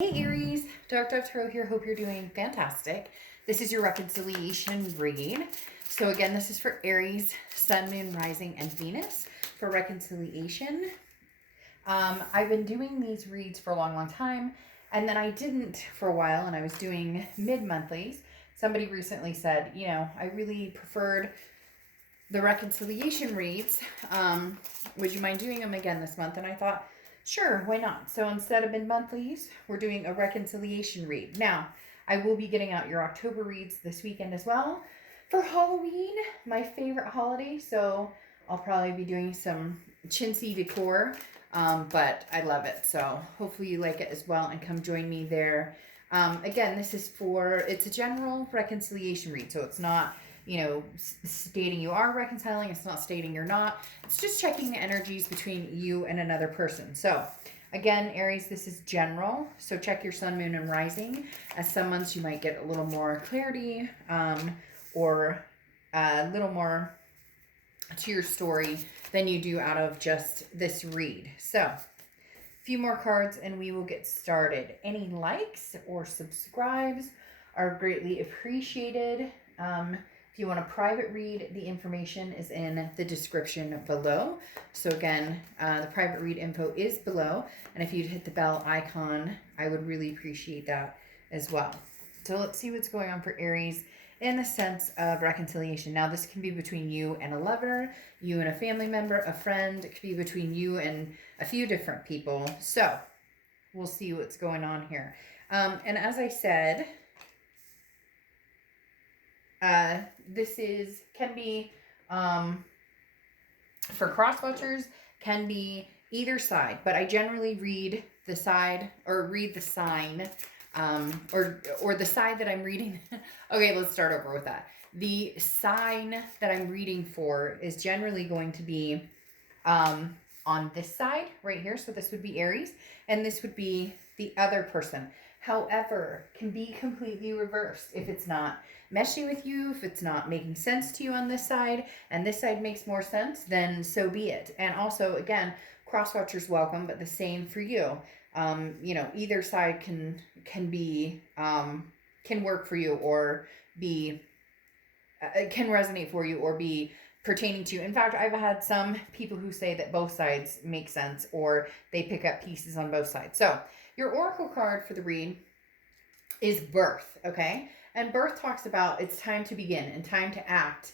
Hey Aries, Dark Dove Tarot here. Hope you're doing fantastic. This is your reconciliation read. So again, this is for Aries, Sun, Moon, Rising, and Venus for reconciliation. I've been doing these reads for a long time, and then I didn't for a while, and I was doing mid-monthlies. Somebody recently said, I really preferred the reconciliation reads. Would you mind doing them again this month? And I thought, sure, why not? So instead of mid-monthlies, we're doing a reconciliation read. Now, I will be getting out your October reads this weekend as well for Halloween, my favorite holiday. So I'll probably be doing some chintzy decor, but I love it. So hopefully you like it as well and come join me there. Again, this is it's a general reconciliation read. So it's not stating you are reconciling. It's not stating you're not. It's just checking the energies between you and another person. So again, Aries, this is general. So check your sun, moon, and rising. As some months you might get a little more clarity or a little more to your story than you do out of just this read. So a few more cards and we will get started. Any likes or subscribes are greatly appreciated. If you want a private read, the information is in the description below. So again, the private read info is below. And if you'd hit the bell icon, I would really appreciate that as well. So let's see what's going on for Aries in the sense of reconciliation. Now, this can be between you and a lover, you and a family member, a friend. It could be between you and a few different people. So we'll see what's going on here. And as I said, this can be for cross watchers, can be either side, but I generally read the side or read the sign or the side that I'm reading. Okay, let's start over with that. The sign that I'm reading for is generally going to be on this side right here. So this would be Aries and this would be the other person. However, can be completely reversed if it's not meshing with you, if it's not making sense to you on this side, and this side makes more sense, then so be it. And also, again, cross watchers welcome, but the same for you. Either side can be can work for you or be can resonate for you or be pertaining to you. In fact, I've had some people who say that both sides make sense or they pick up pieces on both sides. So your oracle card for the read is birth, okay? And birth talks about it's time to begin and time to act,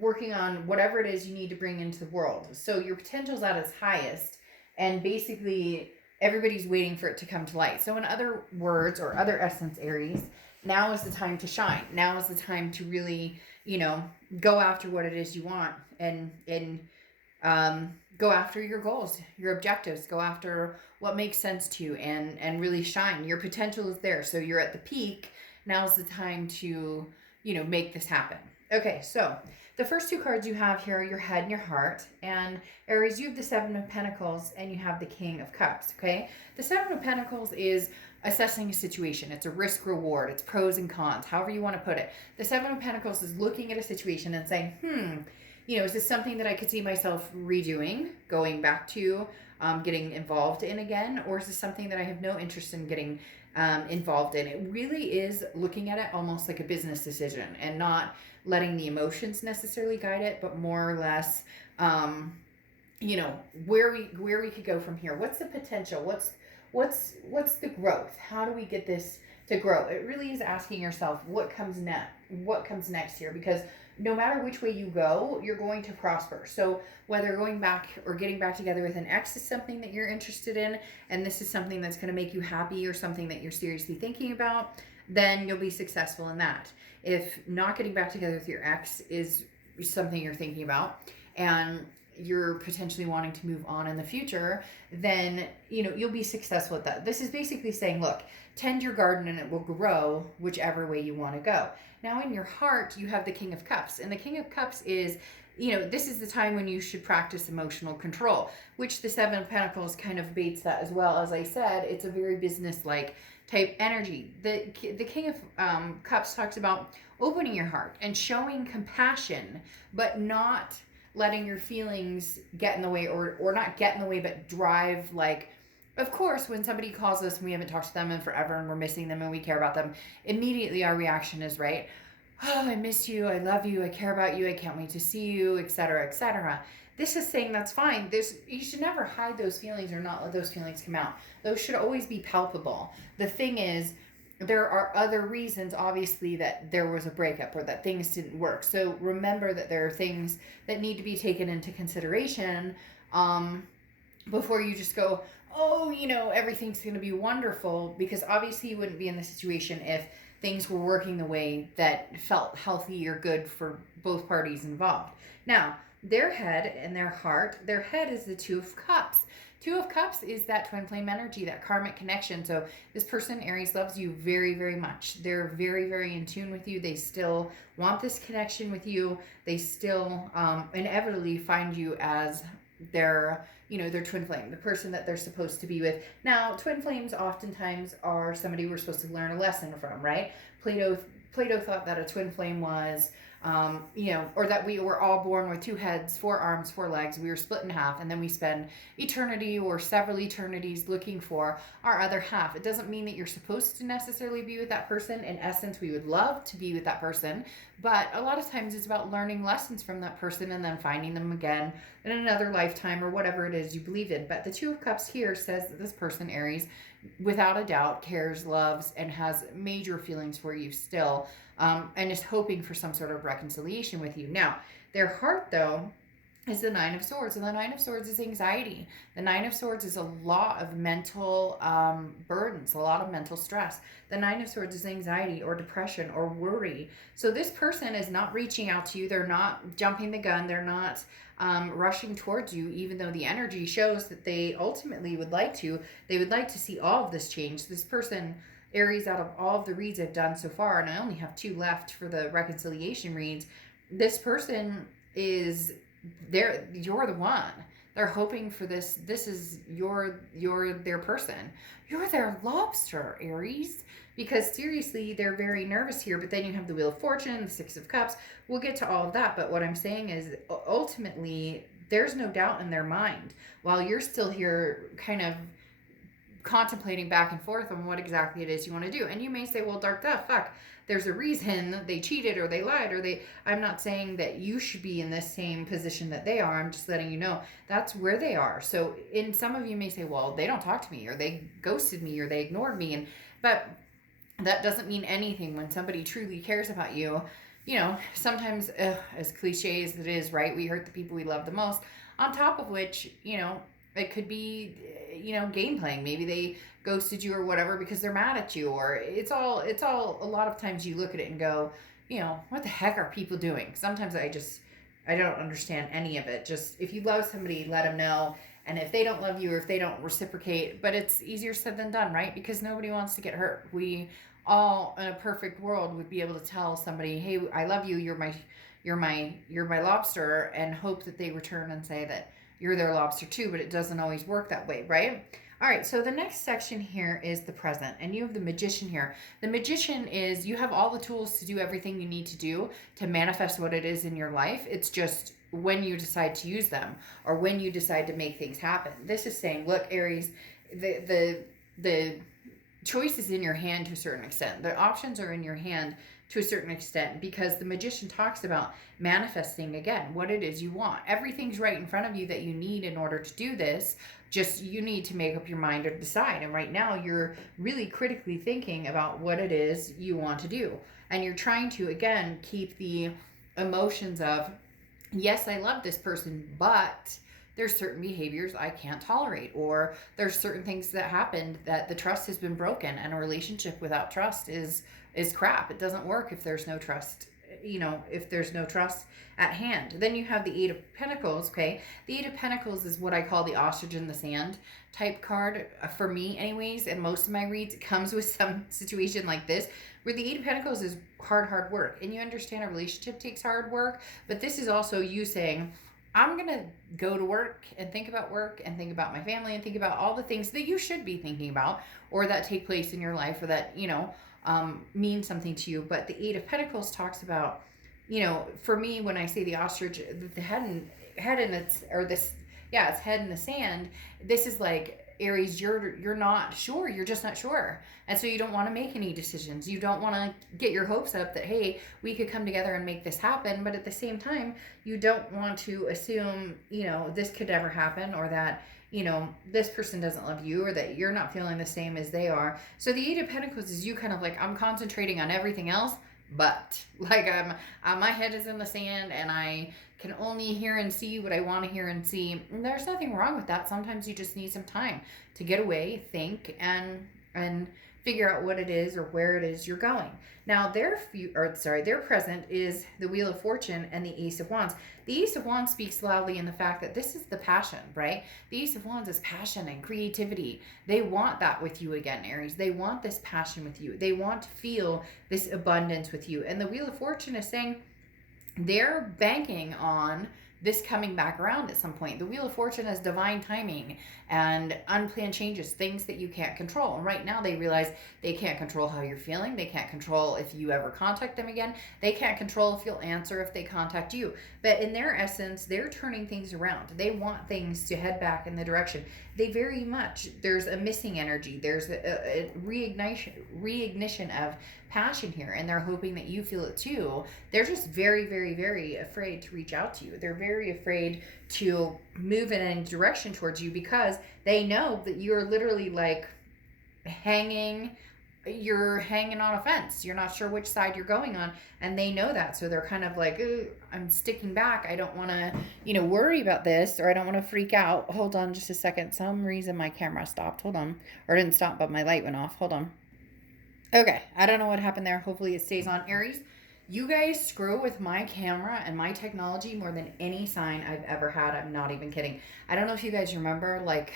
working on whatever it is you need to bring into the world. So your potential's at its highest, and basically everybody's waiting for it to come to light. So in other words or other essence, Aries, now is the time to shine. Now is the time to really, go after what it is you want and go after your goals, your objectives, go after what makes sense to you and really shine. Your potential is there. So you're at the peak. Now's the time to, make this happen. Okay, so the first two cards you have here are your head and your heart. And Aries, you have the Seven of Pentacles and you have the King of Cups, okay? The Seven of Pentacles is assessing a situation. It's a risk reward. It's pros and cons, however you want to put it. The Seven of Pentacles is looking at a situation and saying, is this something that I could see myself redoing, going back to, getting involved in again? Or is this something that I have no interest in getting involved in? It really is looking at it almost like a business decision and not letting the emotions necessarily guide it, but more or less, where we could go from here. What's the potential? What's the growth? How do we get this to grow? It really is asking yourself what comes next here, because no matter which way you go, you're going to prosper. So whether going back or getting back together with an ex is something that you're interested in, and this is something that's going to make you happy or something that you're seriously thinking about, then you'll be successful in that. If not getting back together with your ex is something you're thinking about and you're potentially wanting to move on in the future, then you'll be successful at that. This is basically saying, look, tend your garden and it will grow whichever way you want to go. Now in your heart, you have the King of Cups, and the King of Cups is, this is the time when you should practice emotional control, which the Seven of Pentacles kind of baits that as well. As I said, it's a very business-like type energy. The King of Cups talks about opening your heart and showing compassion, but not letting your feelings get in the way, or not get in the way, but drive like of course, when somebody calls us and we haven't talked to them in forever and we're missing them and we care about them, immediately our reaction is, right, oh, I miss you, I love you, I care about you, I can't wait to see you, etc., etc. This is saying that's fine. You should never hide those feelings or not let those feelings come out. Those should always be palpable. The thing is, there are other reasons, obviously, that there was a breakup or that things didn't work. So remember that there are things that need to be taken into consideration before you just go, oh, everything's going to be wonderful, because obviously you wouldn't be in the situation if things were working the way that felt healthy or good for both parties involved. Now, their head and their heart, their head is the Two of Cups. Two of Cups is that twin flame energy, that karmic connection. So this person, Aries, loves you very, very much. They're very, very in tune with you. They still want this connection with you. They still inevitably find you as their twin flame, the person that they're supposed to be with. Now, twin flames oftentimes are somebody we're supposed to learn a lesson from, right? Plato thought that a twin flame was or that we were all born with 2 heads, 4 arms, 4 legs. We were split in half, and then we spend eternity or several eternities looking for our other half. It doesn't mean that you're supposed to necessarily be with that person. In essence, we would love to be with that person, but a lot of times it's about learning lessons from that person and then finding them again in another lifetime or whatever it is you believe in. But the Two of Cups here says that this person, Aries, without a doubt cares, loves, and has major feelings for you still, and is hoping for some sort of reconciliation with you. Now, their heart, though, is the Nine of Swords, and the Nine of Swords is anxiety. The Nine of Swords is a lot of mental burdens, a lot of mental stress. The Nine of Swords is anxiety or depression or worry. So this person is not reaching out to you. They're not jumping the gun. They're not rushing towards you, even though the energy shows that they ultimately would like to. They would like to see all of this change. This person, Aries, out of all of the reads I've done so far, and I only have 2 left for the reconciliation reads, this person is there. You're the one. They're hoping for this. This is you're their person. You're their lobster, Aries. Because seriously, they're very nervous here. But then you have the Wheel of Fortune, the Six of Cups. We'll get to all of that. But what I'm saying is, ultimately, there's no doubt in their mind. While you're still here kind of contemplating back and forth on what exactly it is you want to do. And you may say, well, Dark Dove, fuck, there's a reason they cheated or they lied or I'm not saying that you should be in this same position that they are. I'm just letting you know that's where they are. So in some of you may say, well, they don't talk to me, or they ghosted me, or they ignored me. But that doesn't mean anything when somebody truly cares about you. Sometimes, as cliche as it is, right, we hurt the people we love the most. On top of which, it could be, game playing. Maybe they ghosted you or whatever because they're mad at you, or it's all, a lot of times you look at it and go, what the heck are people doing? Sometimes I don't understand any of it. Just, if you love somebody, let them know. And if they don't love you or if they don't reciprocate, but it's easier said than done, right? Because nobody wants to get hurt. We all, in a perfect world, would be able to tell somebody, hey, I love you, you're my lobster, and hope that they return and say that you're their lobster too, but it doesn't always work that way, right? All right, so the next section here is the present, and you have the Magician here. The Magician is, you have all the tools to do everything you need to do to manifest what it is in your life. It's just when you decide to use them or when you decide to make things happen. This is saying, look, Aries, the choice is in your hand to a certain extent. The options are in your hand to a certain extent, because the Magician talks about manifesting, again, what it is you want. Everything's right in front of you that you need in order to do this. Just, you need to make up your mind or decide. And right now you're really critically thinking about what it is you want to do. And you're trying to, again, keep the emotions of, yes, I love this person, but there's certain behaviors I can't tolerate, or there's certain things that happened that the trust has been broken, and a relationship without trust is crap. It doesn't work if there's no trust, if there's no trust at hand. Then you have the Eight of Pentacles, okay? The Eight of Pentacles is what I call the ostrich in the sand type card, for me anyways, and most of my reads. It comes with some situation like this, where the Eight of Pentacles is hard work, and you understand a relationship takes hard work, but this is also you saying, I'm going to go to work and think about my family and think about all the things that you should be thinking about, or that take place in your life, or that, mean something to you. But the Eight of Pentacles talks about, for me, when I say the ostrich, the head in its head in the sand, this is like, Aries, you're not sure. You're just not sure. And so you don't want to make any decisions. You don't want to get your hopes up that, hey, we could come together and make this happen. But at the same time, you don't want to assume, this could never happen, or that, this person doesn't love you, or that you're not feeling the same as they are. So the Eight of Pentacles is you kind of like, I'm concentrating on everything else, but like my head is in the sand and I can only hear and see what I want to hear and see. And there's nothing wrong with that. Sometimes you just need some time to get away, think, and figure out what it is or where it is you're going. Now their present is the Wheel of Fortune and the Ace of Wands. The Ace of Wands speaks loudly in the fact that this is the passion, right? The Ace of Wands is passion and creativity. They want that with you again, Aries. They want this passion with you. They want to feel this abundance with you. And the Wheel of Fortune is saying they're banking on this coming back around at some point. The Wheel of Fortune is divine timing and unplanned changes, things that you can't control. And right now they realize they can't control how you're feeling. They can't control if you ever contact them again. They can't control if you'll answer if they contact you. But in their essence, they're turning things around. They want things to head back in the direction. They very much, there's a missing energy. There's a reignition of passion here, and they're hoping that you feel it too. They're just very, very, very afraid to reach out to you. They're very afraid to move in any direction towards you because they know that you're literally like you're hanging on a fence. You're not sure which side you're going on, and they know that. So they're kind of like, I'm sticking back. I don't want to, worry about this, or I don't want to freak out. Hold on just a second. Some reason my camera stopped. Hold on. Or didn't stop, but my light went off. Hold on. Okay, I don't know what happened there. Hopefully it stays on. Aries, you guys screw with my camera and my technology more than any sign I've ever had. I'm not even kidding. I don't know if you guys remember, like,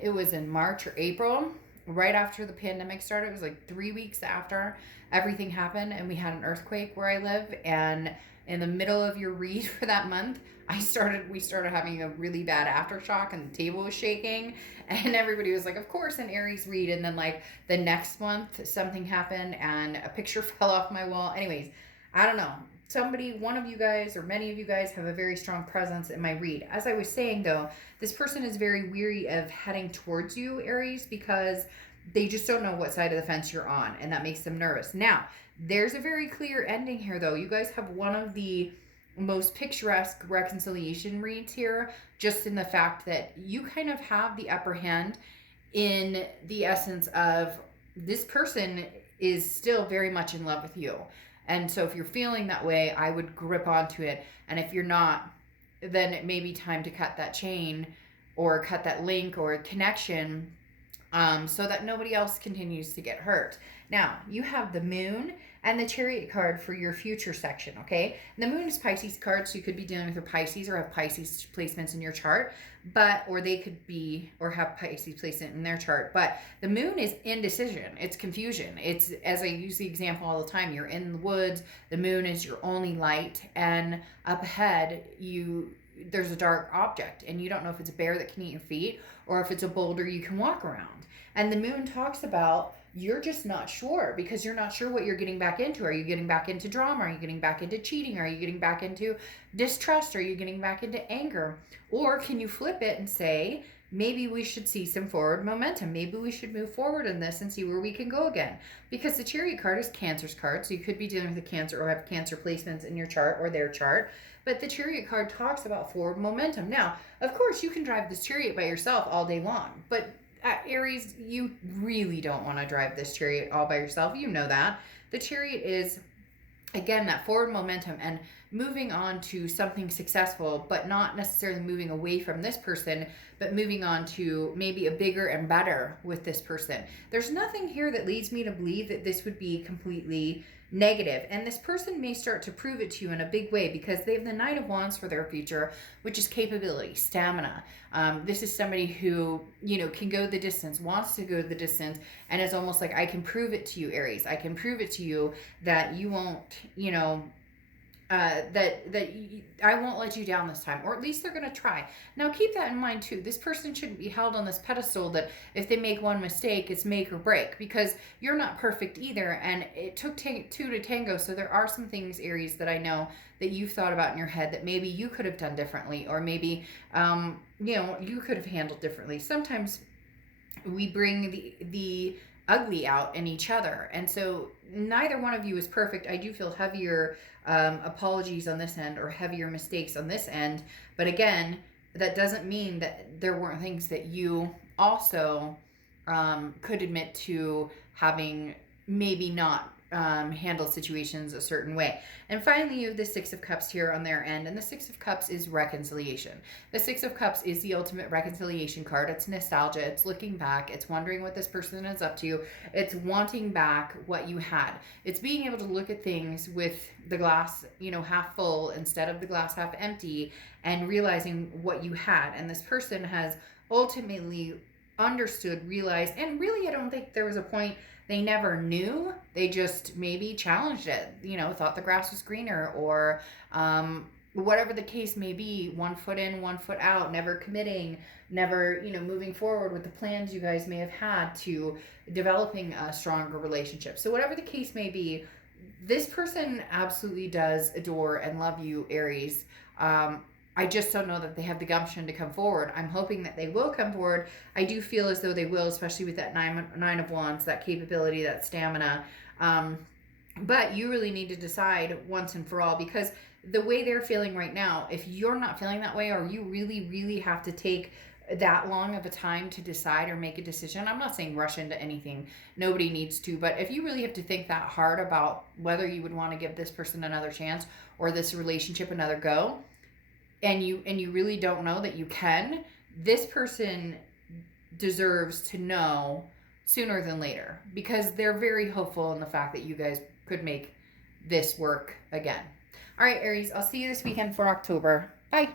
it was in March or April, right after the pandemic started. It was like 3 weeks after everything happened, and we had an earthquake where I live. And in the middle of your read for that month, we started having a really bad aftershock, and the table was shaking, and everybody was like, of course, an Aries read. And then like the next month something happened and a picture fell off my wall. Anyways, I don't know. One of you guys or many of you guys have a very strong presence in my read. As I was saying though, this person is very weary of heading towards you, Aries, because they just don't know what side of the fence you're on, and that makes them nervous. Now, there's a very clear ending here though. You guys have one of the most picturesque reconciliation reads here, just in the fact that you kind of have the upper hand in the essence of this person is still very much in love with you. And so if you're feeling that way, I would grip onto it. And if you're not, then it may be time to cut that chain or cut that link or connection, so that nobody else continues to get hurt. Now, you have the Moon and the Chariot card for your future section, okay? And the Moon is Pisces card, so you could be dealing with a Pisces or have Pisces placements in your chart, or they could be, or have Pisces placement in their chart. But the Moon is indecision. It's confusion. It's, as I use the example all the time, you're in the woods, the moon is your only light, and up ahead, there's a dark object, and you don't know if it's a bear that can eat your feet or if it's a boulder you can walk around. And the Moon talks about you're just not sure, because you're not sure what you're getting back into. Are you getting back into drama? Are you getting back into cheating? Are you getting back into distrust? Are you getting back into anger? Or can you flip it and say, maybe we should see some forward momentum. Maybe we should move forward in this and see where we can go again. Because the Chariot card is Cancer's card, so you could be dealing with a Cancer or have Cancer placements in your chart or their chart. But the Chariot card talks about forward momentum. Now, of course, you can drive this Chariot by yourself all day long, but Aries, you really don't want to drive this Chariot all by yourself. You know that. The Chariot is, again, that forward momentum and moving on to something successful, but not necessarily moving away from this person, but moving on to maybe a bigger and better with this person. There's nothing here that leads me to believe that this would be completely negative. And this person may start to prove it to you in a big way, because they have the Knight of Wands for their future, which is capability, stamina. This is somebody who, can go the distance, wants to go the distance, and it's almost like, I can prove it to you, Aries. I can prove it to you that you won't, I won't let you down this time, or at least they're going to try. Now, keep that in mind too. This person shouldn't be held on this pedestal that if they make one mistake, it's make or break, because you're not perfect either. And it took two to tango. So there are some things, Aries, that I know that you've thought about in your head that maybe you could have done differently, or maybe, you could have handled differently. Sometimes we bring the ugly out in each other, and so neither one of you is perfect. I do feel heavier apologies on this end, or heavier mistakes on this end, but again, that doesn't mean that there weren't things that you also could admit to having maybe not handle situations a certain way. And finally, you have the Six of Cups here on their end, and the Six of Cups is reconciliation. The Six of Cups is the ultimate reconciliation card. It's nostalgia, it's looking back, it's wondering what this person is up to, it's wanting back what you had. It's being able to look at things with the glass, half full instead of the glass half empty, and realizing what you had. And this person has ultimately understood, realized, and really, I don't think there was a point they never knew. They just maybe challenged it, thought the grass was greener, or whatever the case may be. 1 foot in, 1 foot out, never committing, never, moving forward with the plans you guys may have had to developing a stronger relationship. So, whatever the case may be, this person absolutely does adore and love you, Aries. I just don't know that they have the gumption to come forward. I'm hoping that they will come forward. I do feel as though they will, especially with that nine of wands, that capability, that stamina. But you really need to decide once and for all, because the way they're feeling right now, if you're not feeling that way, or you really, really have to take that long of a time to decide or make a decision. I'm not saying rush into anything. Nobody needs to. But if you really have to think that hard about whether you would want to give this person another chance or this relationship another go, and you really don't know that you can, this person deserves to know sooner than later, because they're very hopeful in the fact that you guys could make this work again. All right, Aries, I'll see you this weekend for October. Bye.